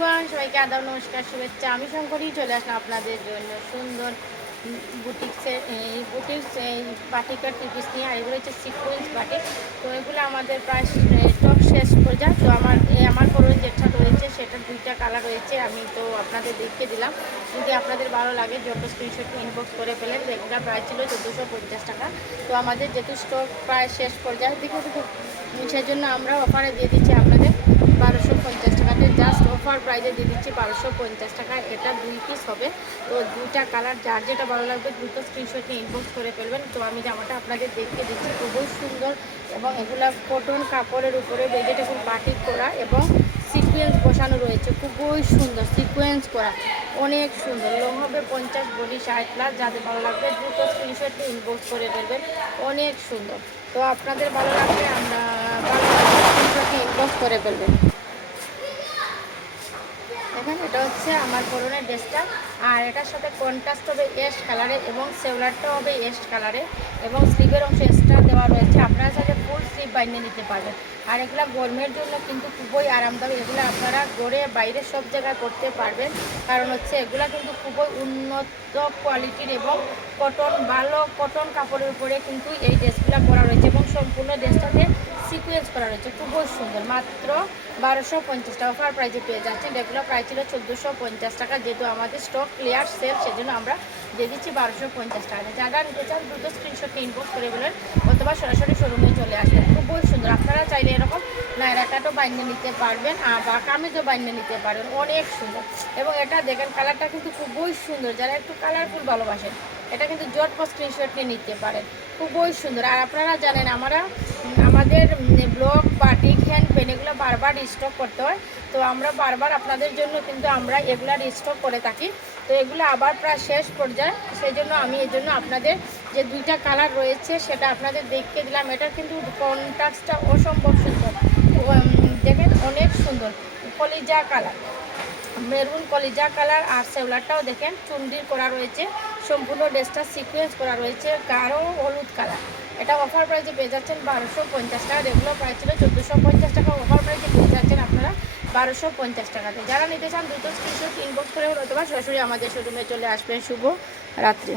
Everyone, সবাইকে আদাব, নমস্কার, শুভেচ্ছা। আমি শঙ্করী চলে আসলাম আপনাদের জন্য সুন্দর বুটিক্স বাটিকার টিপিস নিয়ে। আর এগুলো হচ্ছে সিকোয়েন্স বাটিক। তো এগুলো আমাদের প্রায় স্টক শেষ পর্যায়ে। তো আমার পরে যেটা রয়েছে সেটা দুইটা কালার রয়েছে। আমি তো আপনাদের দেখিয়ে দিলাম। যদি আপনাদের ভালো লাগে যত স্ক্রিনশট ইনবক্স করে ফেলেন। এগুলো প্রায় ছিল 1450 টাকা। তো আমাদের যেহেতু স্টক প্রায় শেষ পর্যায়ে দিকে সেজন্য আমরা অফারে দিয়ে দিচ্ছি আপনাদের 1250 টাকাতে। জাস্ট অফার প্রাইজে দিয়ে দিচ্ছি 1250 টাকা। এটা 2 পিস হবে। তো দুইটা কালার, যার যেটা ভালো লাগবে দ্রুত স্ক্রিনশট নিয়ে ইনবক্স করে ফেলবেন। তো আমি জামাটা আপনাদের দেখিয়ে দিচ্ছি, খুবই সুন্দর। এবং এগুলা কটন কাপড়ের উপরে ভেজিটেবল বাটিক করা এবং সিকোয়েন্স বসানো রয়েছে, খুবই সুন্দর সিকোয়েন্স করা, অনেক সুন্দর। লং হবে 50 বডি 60+। যাদের ভালো লাগবে দ্রুত স্ক্রিনশট নিয়ে ইনবক্স করে ফেলবেন, অনেক সুন্দর। তো আপনাদের ভালো লাগবে, আমরা ভালো লাগবে স্ক্রিনশট নিয়ে ইনবক্স করে ফেলবেন। দেখেন, এটা হচ্ছে আমার পরনের ড্রেসটা। আর এটার সাথে কন্ট্রাস্ট হবে এশ কালারে এবং সেওলারটাও হবে এশ কালারে এবং স্লিভের অংশ এক্সট্রা দেওয়া রয়েছে। আপনারা চাইলে ফুল স্লিভ বানিয়ে নিতে পারবেন। আর এগুলো গরমের জন্য কিন্তু খুবই আরামদায়ক। এগুলো আপনারা ঘরে বাইরে সব জায়গায় করতে পারবেন, কারণ হচ্ছে এগুলো কিন্তু খুবই উন্নত কোয়ালিটির এবং ভালো কটন কাপড়ের উপরে কিন্তু এই ড্রেসগুলো করা রয়েছে এবং সম্পূর্ণ ড্রেসটাতে সিকোয়েন্স করা রয়েছে, খুবই সুন্দর। মাত্র 1250 টাকা অফার প্রাইজে পেয়ে যাচ্ছেন। এগুলো প্রাইস ছিল 1450 টাকা। যেহেতু আমাদের স্টক ক্লিয়ার সেল, সেজন্য আমরা দিয়ে দিচ্ছি 1250 টাকা। যারা নিতে চান দ্রুত স্ক্রিনশট ইনবক্স করে বলেন, অথবা সরাসরি শোরুমে চলে আসবেন। খুবই সুন্দর। আপনারা চাইলে এরকম নায়রা কাটও বানিয়ে নিতে পারবেন বা কামিজও বানিয়ে নিতে পারবেন, অনেক সুন্দর। এবং এটা দেখেন, কালারটা কিন্তু খুবই সুন্দর। যারা একটু কালারফুল ভালোবাসেন, এটা কিন্তু জটপট স্ক্রিনশট নিয়ে নিতে পারেন, খুবই সুন্দর। আর আপনারা জানেন আমাদের ব্লগ বাটিক হ্যান্ড পেন এগুলো বারবার স্টক করতে হয়। তো আমরা বারবার আপনাদের জন্য কিন্তু আমরা এগুলা স্টক করে থাকি। তো এগুলো আবার প্রায় শেষ পর্যায়ে, সেই জন্য আমি এই জন্য আপনাদের যে দুইটা কালার রয়েছে সেটা আপনাদের দেখিয়ে দিলাম। এটার কিন্তু কন্ট্রাস্টটা অসম্ভব সুন্দর। দেখেন, অনেক সুন্দর কলিজা কালার, মেরুন কলিজা কালার। আর সেওলারটাও দেখেন চুন্ডির করা রয়েছে, সম্পূর্ণ ড্রেসটা সিকোয়েন্স করা রয়েছে, গাঢ় হলুদ কালার। এটা অফার প্রাইজে পেয়ে যাচ্ছেন 1250 টাকা। রেগুলার প্রাইস ছিল 1450 টাকা, অফার প্রাইজে পেয়ে যাচ্ছেন আপনারা 1250 টাকাতে। যারা নিতে চান দ্রুত স্ক্রিনশট ইনবক্স করে অথবা সরাসরি আমাদের শোরুমে চলে আসবেন। শুভ রাত্রি।